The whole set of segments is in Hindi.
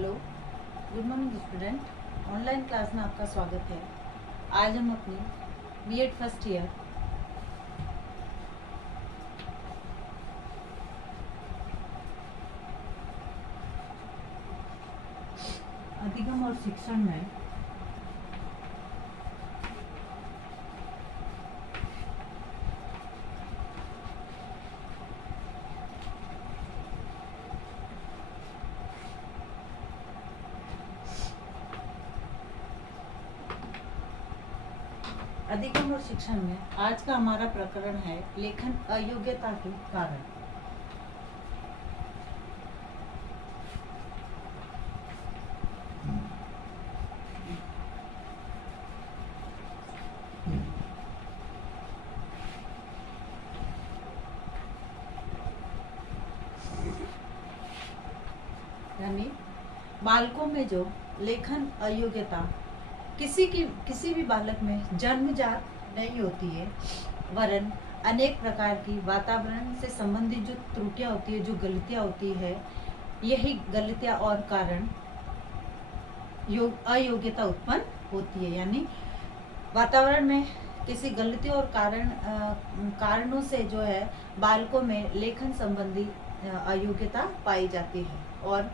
Hello, good morning student. Online class में आपका स्वागत है। आज हम अपनी बीएड फर्स्ट ईयर अधिगम और शिक्षण में आज का हमारा प्रकरण है लेखन अयोग्यता के कारण। यानी बालकों में जो लेखन अयोग्यता किसी भी बालक में जन्मजात नहीं होती है, वरन अनेक प्रकार की वातावरण से संबंधित जो त्रुटियां होती है, जो गलतियां होती है, यही गलतियां और कारण अयोग्यता उत्पन्न होती है। यानी वातावरण में किसी गलती और कारणों से जो है बालकों में लेखन संबंधी अयोग्यता पाई जाती है, और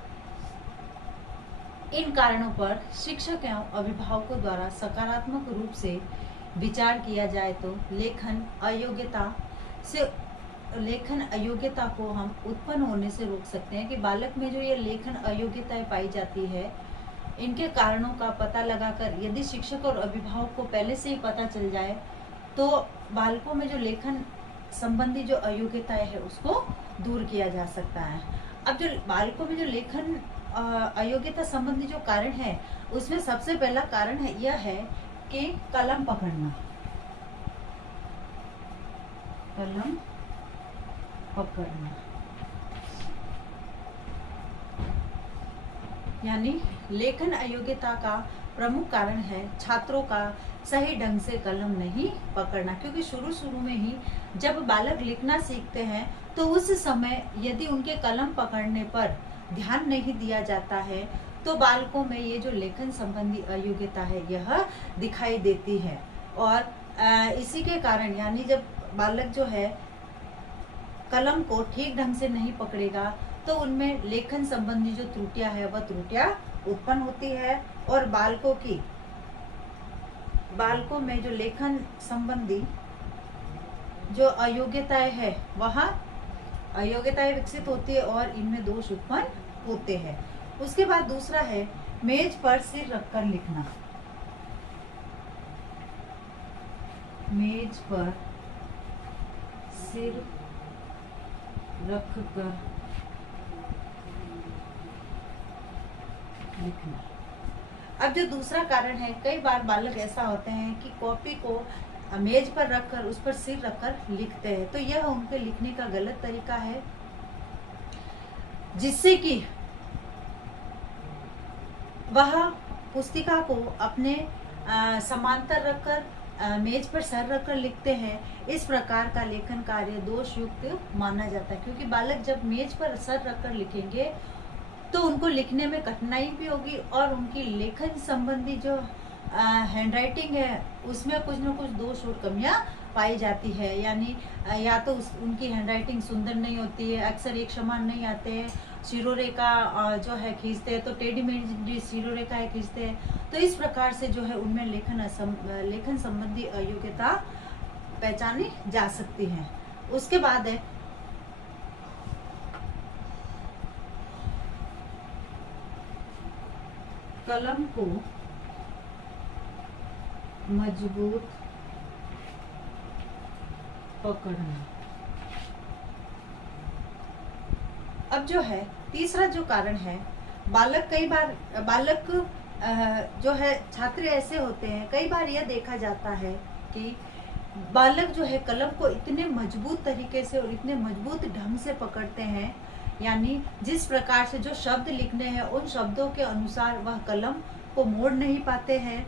इन कारणों पर शिक्षक एवं अभिभावकों द्वारा सकारात्मक रूप से विचार किया जाए तो लेखन अयोग्यता को हम उत्पन्न होने से रोक सकते हैं। कि बालक में जो ये लेखन अयोग्यताएं पाई जाती है, इनके कारणों का पता लगाकर यदि शिक्षक और अभिभावक को पहले से ही पता चल जाए तो बालकों में जो लेखन संबंधी जो अयोग्यताएं है उसको दूर किया जा सकता है। अब जो बालकों में जो लेखन अयोग्यता संबंधी जो कारण है, उसमें सबसे पहला कारण है यह है कि कलम पकड़ना। यानी लेखन अयोग्यता का प्रमुख कारण है छात्रों का सही ढंग से कलम नहीं पकड़ना। क्योंकि शुरू में ही जब बालक लिखना सीखते हैं तो उस समय यदि उनके कलम पकड़ने पर ध्यान नहीं दिया जाता है तो बालकों में ये जो लेखन संबंधी अयोग्यता है यह दिखाई देती है। और इसी के कारण यानी जब बालक जो है कलम को ठीक ढंग से नहीं पकड़ेगा तो उनमें लेखन संबंधी जो त्रुटियां है वह त्रुटियां उत्पन्न होती है, और बालकों में जो लेखन संबंधी जो अयोग्यताएं है वह अयोग्यताएं विकसित होती है और इनमें दोष उत्पन्न होते हैं। उसके बाद दूसरा है मेज पर सिर रखकर लिखना। मेज पर सिर रखकर लिखना। अब जो दूसरा कारण है, कई बार बालक ऐसा होते हैं कि कॉपी को मेज पर रखकर उस पर सिर रखकर लिखते हैं, तो यह उनके लिखने का गलत तरीका है, जिससे कि वह पुस्तिका को अपने समांतर रखकर मेज पर सर रखकर लिखते हैं। इस प्रकार का लेखन कार्य दोष युक्त माना जाता है, क्योंकि बालक जब मेज पर सर रखकर लिखेंगे तो उनको लिखने में कठिनाई भी होगी और उनकी लेखन संबंधी जो हैंडराइटिंग है उसमें कुछ न कुछ दोष और कमियां पाई जाती है। यानी या तो उनकी हैंडराइटिंग सुंदर नहीं होती है, अक्सर एक समान नहीं आते हैं, शिरोरेखा जो है खींचते हैं तो टेढ़ी मेढ़ी शिरोरेखाएं खींचते हैं। तो इस प्रकार से जो है उनमें लेखन संबंधी अयोग्यता पहचानी जा सकती है। उसके बाद है कलम को मजबूत पकड़ना। अब जो है तीसरा जो कारण है, बालक जो है छात्र ऐसे होते हैं, कई बार यह देखा जाता है कि बालक जो है कलम को इतने मजबूत तरीके से और इतने मजबूत ढंग से पकड़ते हैं, यानी जिस प्रकार से जो शब्द लिखने हैं उन शब्दों के अनुसार वह कलम को मोड़ नहीं पाते हैं,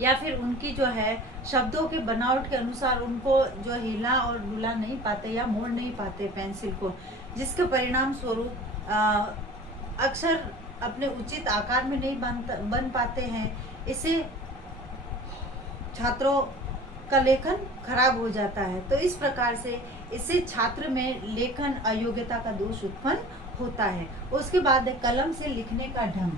या फिर उनकी जो है शब्दों के बनावट के अनुसार उनको जो हिला और डुला नहीं पाते या मोड़ नहीं पाते पेंसिल को, जिसके परिणाम स्वरूप अक्सर अपने उचित आकार में नहीं बन पाते हैं, इससे छात्रों का लेखन खराब हो जाता है। तो इस प्रकार से इससे छात्र में लेखन अयोग्यता का दोष उत्पन्न होता है। उसके बाद है कलम से लिखने का ढंग।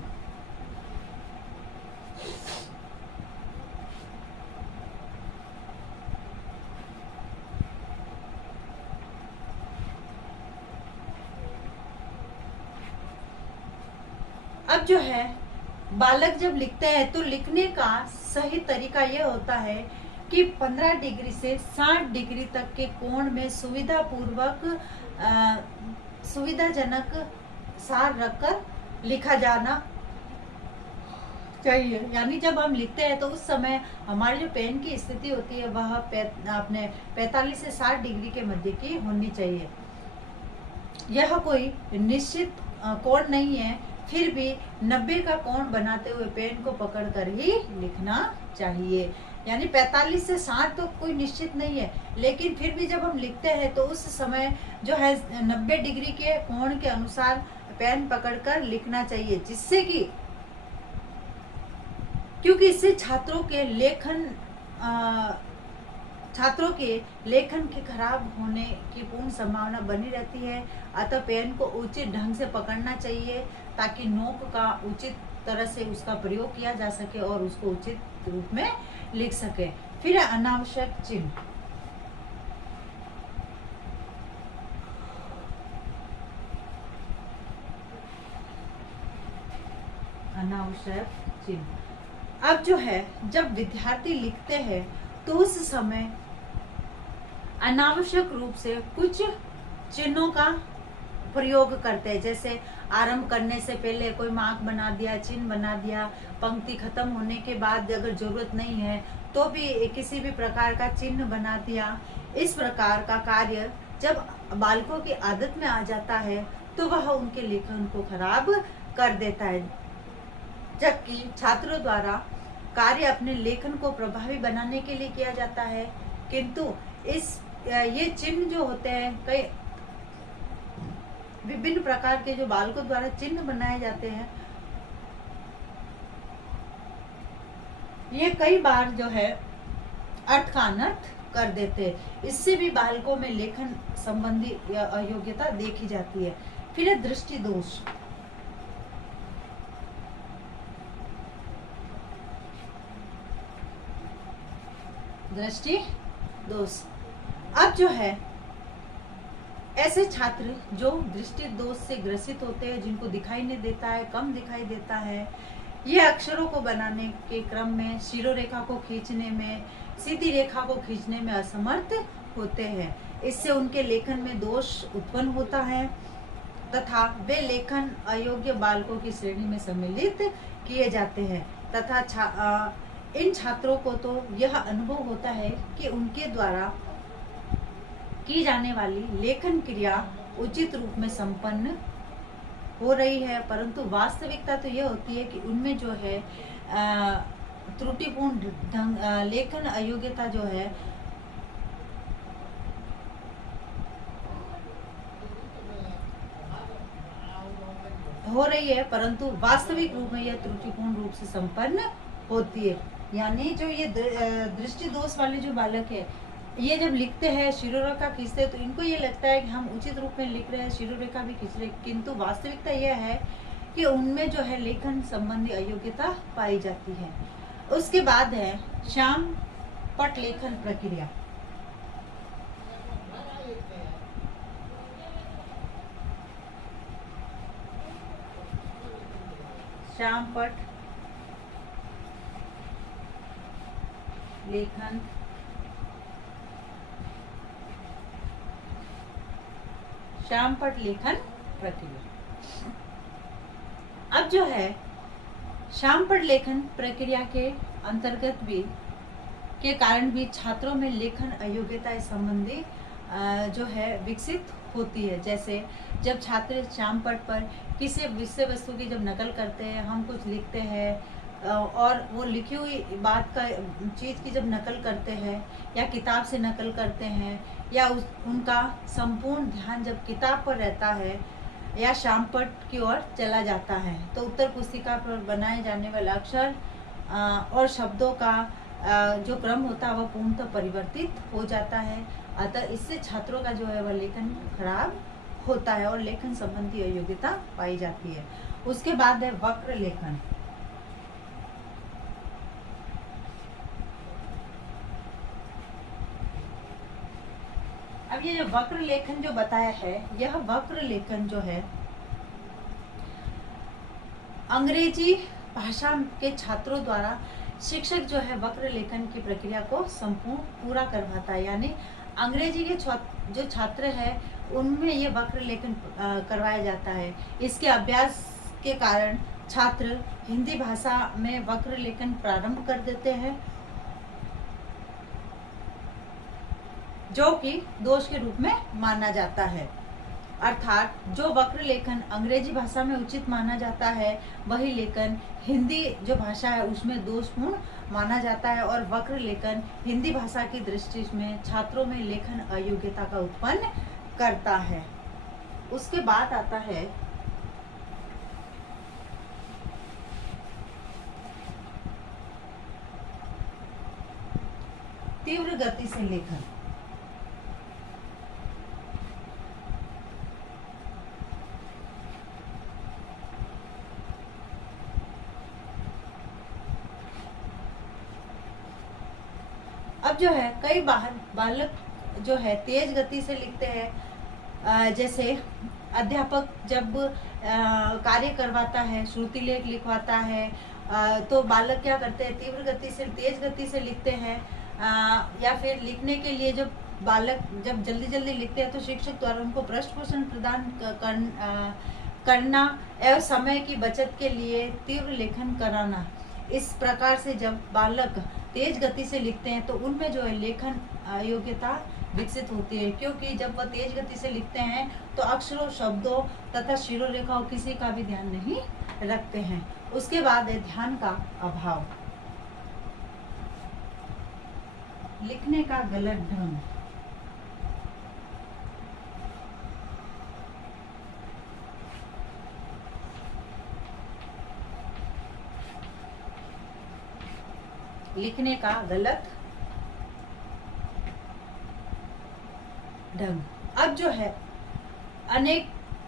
अब जो है बालक जब लिखते हैं तो लिखने का सही तरीका यह होता है कि 15 डिग्री से 60 डिग्री तक के कोण में सुविधाजनक सार रखकर लिखा जाना चाहिए। यानी जब हम लिखते हैं तो उस समय हमारी जो पेन की स्थिति होती है वह अपने 45 से 60 डिग्री के मध्य की होनी चाहिए। यह कोई निश्चित कोण नहीं है, फिर भी 90 का कोण बनाते हुए पेन को पकड़कर ही लिखना चाहिए। यानी 45 से 60 तो कोई निश्चित नहीं है, लेकिन फिर भी जब हम लिखते हैं तो उस समय जो है 90 डिग्री के कोण के अनुसार पेन पकड़कर लिखना चाहिए, जिससे कि क्योंकि इससे छात्रों के लेखन के खराब होने की पूर्ण संभावना बनी रहती है। अतः पेन को उचित ढंग से पकड़ना चाहिए ताकि नोक का उचित तरह से उसका प्रयोग किया जा सके और उसको उचित रूप में लिख सके। फिर अनावश्यक चिन्ह। अनावश्यक चिन्ह। अब जो है जब विद्यार्थी लिखते हैं तो उस समय अनावश्यक रूप से कुछ चिन्हों का प्रयोग करते हैं। जैसे आरंभ करने से पहले कोई मार्क बना दिया, चिन्ह बना दिया, पंक्ति खत्म होने के बाद अगर जरूरत नहीं है तो भी किसी भी प्रकार का चिन्ह बना दिया। इस प्रकार का कार्य जब बालकों की आदत में आ जाता है तो वह उनके लेखन को खराब कर देता है। जबकि छात्रों द्वारा कार्य अपने लेखन को प्रभावी बनाने के लिए किया जाता है, किंतु ये चिन्ह जो होते हैं, कई विभिन्न प्रकार के जो बालकों द्वारा चिन्ह बनाए जाते हैं, ये कई बार जो है अर्थ का अनर्थ कर देते हैं। इससे भी बालकों में लेखन संबंधी अयोग्यता देखी जाती है। फिर है दृष्टि दोष। दृष्टि दोष। अब जो है ऐसे छात्र जो दृष्टि दोष से ग्रसित होते हैं, जिनको दिखाई नहीं देता है, कम दिखाई देता है, ये अक्षरों को बनाने के क्रम में शिरोरेखा को खींचने में, सीधी रेखा को खींचने में असमर्थ होते हैं। इससे उनके लेखन में दोष उत्पन्न होता है तथा वे लेखन अयोग्य बालकों की श्रेणी में सम्मिलित किए जाते हैं। तथा इन छात्रों को तो यह अनुभव होता है कि उनके द्वारा की जाने वाली लेखन क्रिया उचित रूप में संपन्न हो रही है, परंतु वास्तविकता तो यह होती है कि उनमें जो है त्रुटिपूर्ण ढंग लेखन अयोग्यता जो है हो रही है, परंतु वास्तविक रूप में यह त्रुटिपूर्ण रूप से संपन्न होती है। यानी जो ये दृष्टि दोष वाले जो बालक है, ये जब लिखते हैं शिरोरेखा खींचते हैं तो इनको ये लगता है कि हम उचित रूप में लिख रहे हैं, शिरोरेखा भी खींच रहे हैं, किंतु वास्तविकता यह है कि उनमें जो है लेखन संबंधी अयोग्यता पाई जाती है। उसके बाद है श्याम पट लेखन प्रक्रिया। श्याम पट लेखन श्यामपट लेखन प्रक्रिया। अब जो है श्यामपट लेखन प्रक्रिया के अंतर्गत भी के कारण भी छात्रों में लेखन अयोग्यता संबंधी जो है विकसित होती है। जैसे जब छात्र श्यामपट पर किसी विषय वस्तु की जब नकल करते हैं, हम कुछ लिखते हैं और वो लिखी हुई बात का चीज़ की जब नकल करते हैं या किताब से नकल करते हैं या उनका संपूर्ण ध्यान जब किताब पर रहता है, या शामपट की ओर चला जाता है। तो उत्तर पुस्तिका पर बनाए जाने वाले अक्षर और शब्दों का जो क्रम होता है वह पूर्णतः परिवर्तित हो जाता है। अतः इससे छात्रों का जो है वह लेखन खराब होता है और लेखन संबंधी अयोग्यता पाई जाती है। उसके बाद है वक्र लेखन। अब ये जो वक्र लेखन जो बताया है, यह वक्र लेखन जो है अंग्रेजी भाषा के छात्रों द्वारा शिक्षक जो है वक्र लेखन की प्रक्रिया को संपूर्ण पूरा करवाता है। यानी अंग्रेजी के जो छात्र है उनमें ये वक्र लेखन करवाया जाता है। इसके अभ्यास के कारण छात्र हिंदी भाषा में वक्र लेखन प्रारंभ कर देते हैं, जो कि दोष के रूप में माना जाता है। अर्थात जो वक्र लेखन अंग्रेजी भाषा में उचित माना जाता है वही लेखन हिंदी जो भाषा है उसमें दोषपूर्ण माना जाता है, और वक्र लेखन हिंदी भाषा की दृष्टि में छात्रों में लेखन अयोग्यता का उत्पन्न करता है। उसके बाद आता है तीव्र गति से लेखन। अब जो है कई बालक जो है तेज गति से लिखते हैं। जैसे अध्यापक जब कार्य करवाता है, श्रुति लेख लिखवाता है, तो बालक क्या करते हैं, तीव्र गति से तेज गति से लिखते हैं। या फिर लिखने के लिए जब बालक जब जल्दी जल्दी लिखते हैं तो शिक्षक द्वारा उनको पृष्ठपोषण प्रदान करना एवं समय की बचत के लिए तीव्र लेखन कराना। इस प्रकार से जब बालक तेज गति से लिखते हैं तो उनमें जो है लेखन योग्यता विकसित होती है, क्योंकि जब वह तेज गति से लिखते हैं तो अक्षरों, शब्दों तथा शिरोरेखाओं किसी का भी ध्यान नहीं रखते हैं। उसके बाद है ध्यान का अभाव, लिखने का गलत ढंग। लिखने का गलत ढंग। अब जो है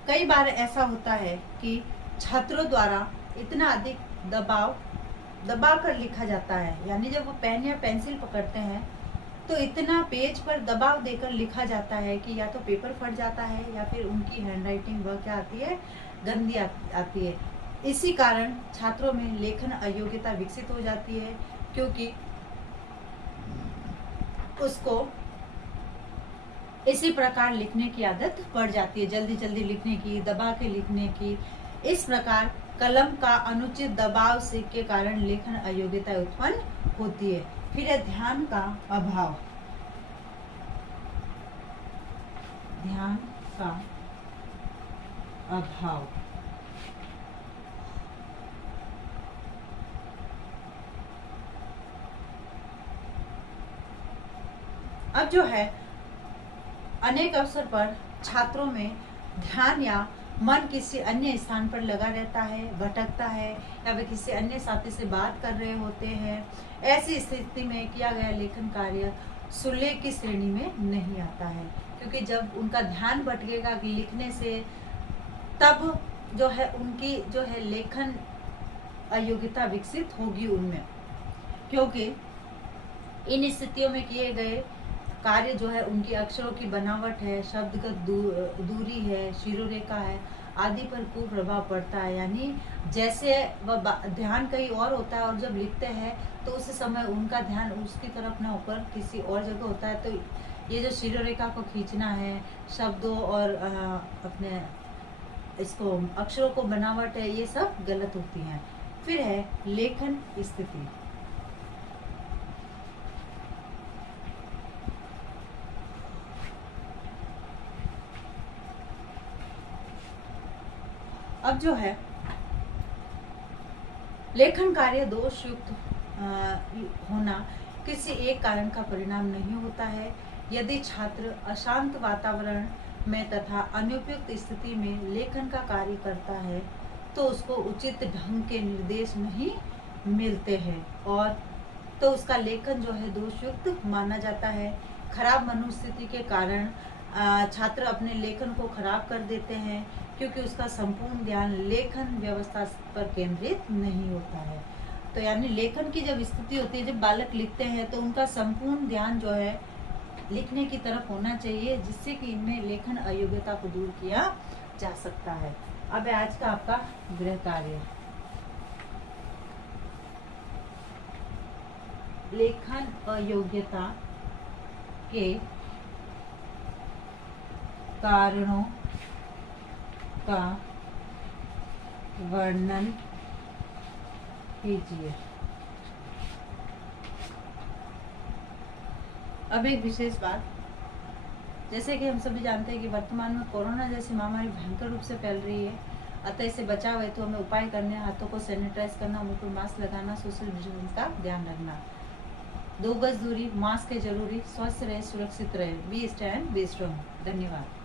कई बार ऐसा होता है कि छात्रों द्वारा इतना अधिक दबा कर लिखा जाता है, यानी जब वो पेन या पेंसिल पकड़ते हैं तो इतना पेज पर दबाव देकर लिखा जाता है कि या तो पेपर फट जाता है या फिर उनकी हैंडराइटिंग वह क्या आती है, गंदी आती है। इसी कारण छात्रों में लेखन अयोग्यता विकसित हो जाती है, क्योंकि उसको इसी प्रकार लिखने की आदत पड़ जाती है, जल्दी जल्दी लिखने की, दबा के लिखने की। इस प्रकार कलम का अनुचित दबाव से के कारण लेखन अयोग्यता उत्पन्न होती है। फिर है ध्यान का अभाव, ध्यान का अभाव। अब जो है अनेक अवसर पर छात्रों में ध्यान या मन किसी अन्य स्थान पर लगा रहता है, भटकता है, या वे किसी अन्य साथी से बात कर रहे होते हैं। ऐसी स्थिति में किया गया लेखन कार्य सुलेख की श्रेणी में नहीं आता है, क्योंकि जब उनका ध्यान भटकेगा लिखने से तब जो है उनकी जो है लेखन अयोग्यता विकसित होगी उनमें, क्योंकि इन स्थितियों में किए गए कार्य जो है उनकी अक्षरों की बनावट है, शब्दगत दूरी है, शिरोरेखा है आदि पर कुप्रभाव पड़ता है। यानी जैसे वह ध्यान कहीं और होता है और जब लिखते हैं तो उस समय उनका ध्यान उसकी तरफ ना होकर किसी और जगह होता है, तो ये जो शिरोरेखा को खींचना है, शब्दों और अपने इसको अक्षरों को बनावट है, ये सब गलत होती हैं। फिर है लेखन स्थिति। अब जो है लेखन कार्य दोष युक्त होना किसी एक कारण का परिणाम नहीं होता है। यदि छात्र अशांत वातावरण में तथा अनुपयुक्त स्थिति में लेखन का कार्य करता है तो उसको उचित ढंग के निर्देश नहीं मिलते हैं और तो उसका लेखन जो है दोषयुक्त माना जाता है। खराब मनोस्थिति के कारण छात्र अपने लेखन को खराब कर देते हैं क्योंकि उसका संपूर्ण ध्यान लेखन व्यवस्था पर केंद्रित नहीं होता है। तो यानी लेखन की जब स्थिति होती है, जब बालक लिखते हैं तो उनका संपूर्ण ध्यान जो है लिखने की तरफ होना चाहिए, जिससे कि इनमें लेखन अयोग्यता को दूर किया जा सकता है। अब आज का आपका गृह कार्य, लेखन अयोग्यता के कारणों का वर्णन कीजिए। अब एक विशेष बात, जैसे कि हम सभी जानते हैं कि वर्तमान में कोरोना जैसी महामारी भयंकर रूप से फैल रही है, अतः इससे बचाव है तो हमें उपाय करने, हाथों को सैनिटाइज करना, मुंह पर मास्क लगाना, सोशल डिस्टेंस का ध्यान रखना, 2 गज दूरी, मास्क है जरूरी, स्वस्थ रहे, सुरक्षित रहे, बी स्टैंड बी स्ट्रांग। धन्यवाद।